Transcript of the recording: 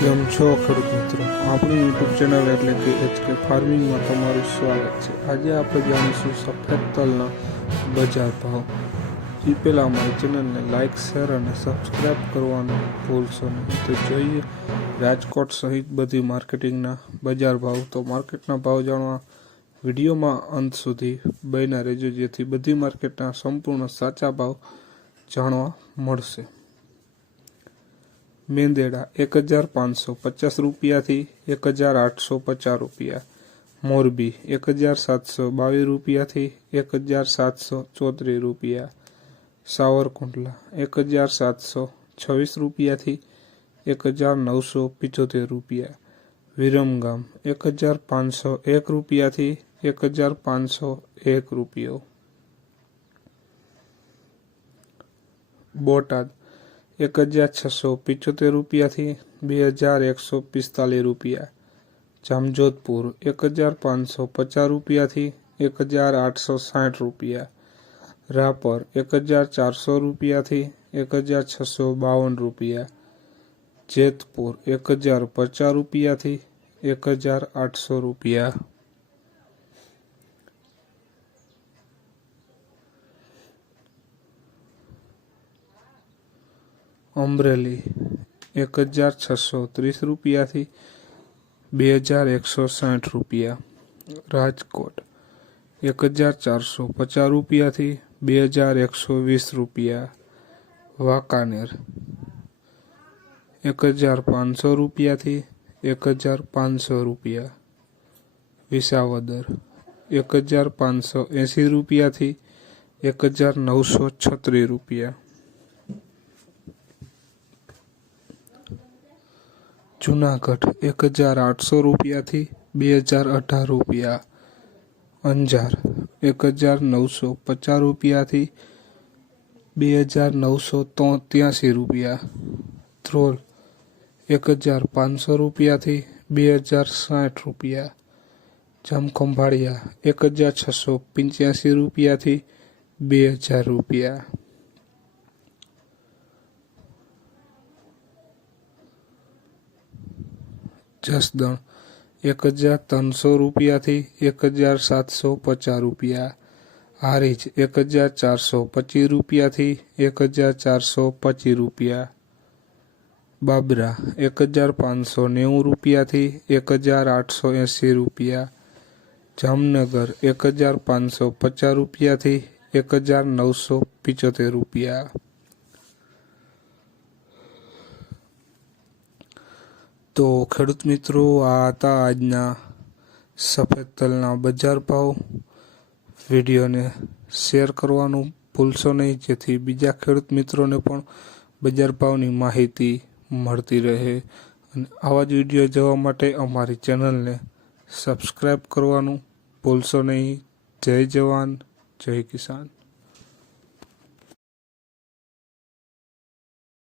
કેમ છો? ખેડૂત મિત્રો, આપણી યુટ્યુબ ચેનલ એટલે કે એચકે ફાર્મિંગમાં તમારું સ્વાગત છે. આજે આપણે જાણીશું સફેદ તલના બજાર ભાવ. એ પહેલાં અમારી ચેનલને લાઇક શેર અને સબસ્ક્રાઈબ કરવાનું ભૂલશો નહીં. તો જોઈએ, રાજકોટ સહિત બધી માર્કેટિંગના બજાર ભાવ. તો માર્કેટના ભાવ જાણવા વિડીયોમાં અંત સુધી બન્યા રહેજો, જેથી બધી માર્કેટના સંપૂર્ણ સાચા ભાવ જાણવા મળશે. મેંદેડા એક હજાર પાંચસો પચાસ રૂપિયાથી એક હજાર આઠસો પચાસ રૂપિયા મોરબી એક હજાર સાતસો બાવીસ રૂપિયાથી એક હજાર સાતસો ચોત્રીસ રૂપિયા સાવરકુંડલા એક હજાર સાતસો છવ્વીસ રૂપિયાથી એક હજાર નવસો પિચોતેર રૂપિયા વિરમગામ એક હજાર પાંચસો એક રૂપિયાથી એક હજાર પાંચસો એક રૂપિયો બોટાદ એક હજાર છસો પિચોતેર રૂપિયાથી બે હજાર એકસો પિસ્તાલીસ રૂપિયા જામજોધપુર એક હજાર પાંચસો પચાસ રૂપિયાથી એક હજાર આઠસો સાઠ રૂપિયા રાપર એક હજાર ચારસો રૂપિયાથી એક હજાર છસો બાવન રૂપિયા જેતપુર એક હજાર પચાસ રૂપિયાથી એક હજાર આઠસો રૂપિયા અમરેલી એક હજાર છસો ત્રીસ રૂપિયાથી બે હજાર એકસો સાઠ રૂપિયા રાજકોટ એક હજાર ચારસો પચાસ રૂપિયાથી બે હજાર એકસો વીસ રૂપિયા વાંકાનેર એક હજાર પાંચસો રૂપિયાથી એક હજાર પાંચસો રૂપિયા વિસાવદર એક હજાર પાંચસો એંસી રૂપિયાથી એક હજાર નવસો છત્રીસ રૂપિયા જુનાગઢ એક હજાર આઠસો રૂપિયાથી બે હજાર અઢાર રૂપિયા અંજાર એક હજાર નવસો પચાસ રૂપિયાથી બે હજાર નવસો ત્યાંસી રૂપિયા ધ્રોલ એક હજાર પાંચસો રૂપિયાથી બે હજાર સાઠ રૂપિયા જામખંભાળિયા એક હજાર છસો પંચ્યાસી રૂપિયાથી બે હજાર રૂપિયા જસદણ એક હજાર ત્રણસો રૂપિયાથી એક હજાર સાતસો પચાસ રૂપિયા હારીજ એક હજાર ચારસો પચીસ રૂપિયાથી એક હજાર ચારસો પચીસ રૂપિયા બાબરા એક હજાર પાંચસો નેવું રૂપિયાથી એક હજાર આઠસો એંસી રૂપિયા જામનગર એક હજાર પાંચસો પચાસ રૂપિયાથી એક હજાર નવસો પિચોતેર રૂપિયા તો ખેડૂત મિત્રો, આ હતા આજના સફેદ તલના બજાર ભાવ. વિડીયોને શેર કરવાનું ભૂલશો નહીં, જેથી બીજા ખેડૂત મિત્રોને પણ બજાર ભાવની માહિતી મળતી રહે. અને આવા જ વીડિયો જોવા માટે અમારી ચેનલને સબસ્ક્રાઈબ કરવાનું ભૂલશો નહીં. જય જવાન, જય કિસાન.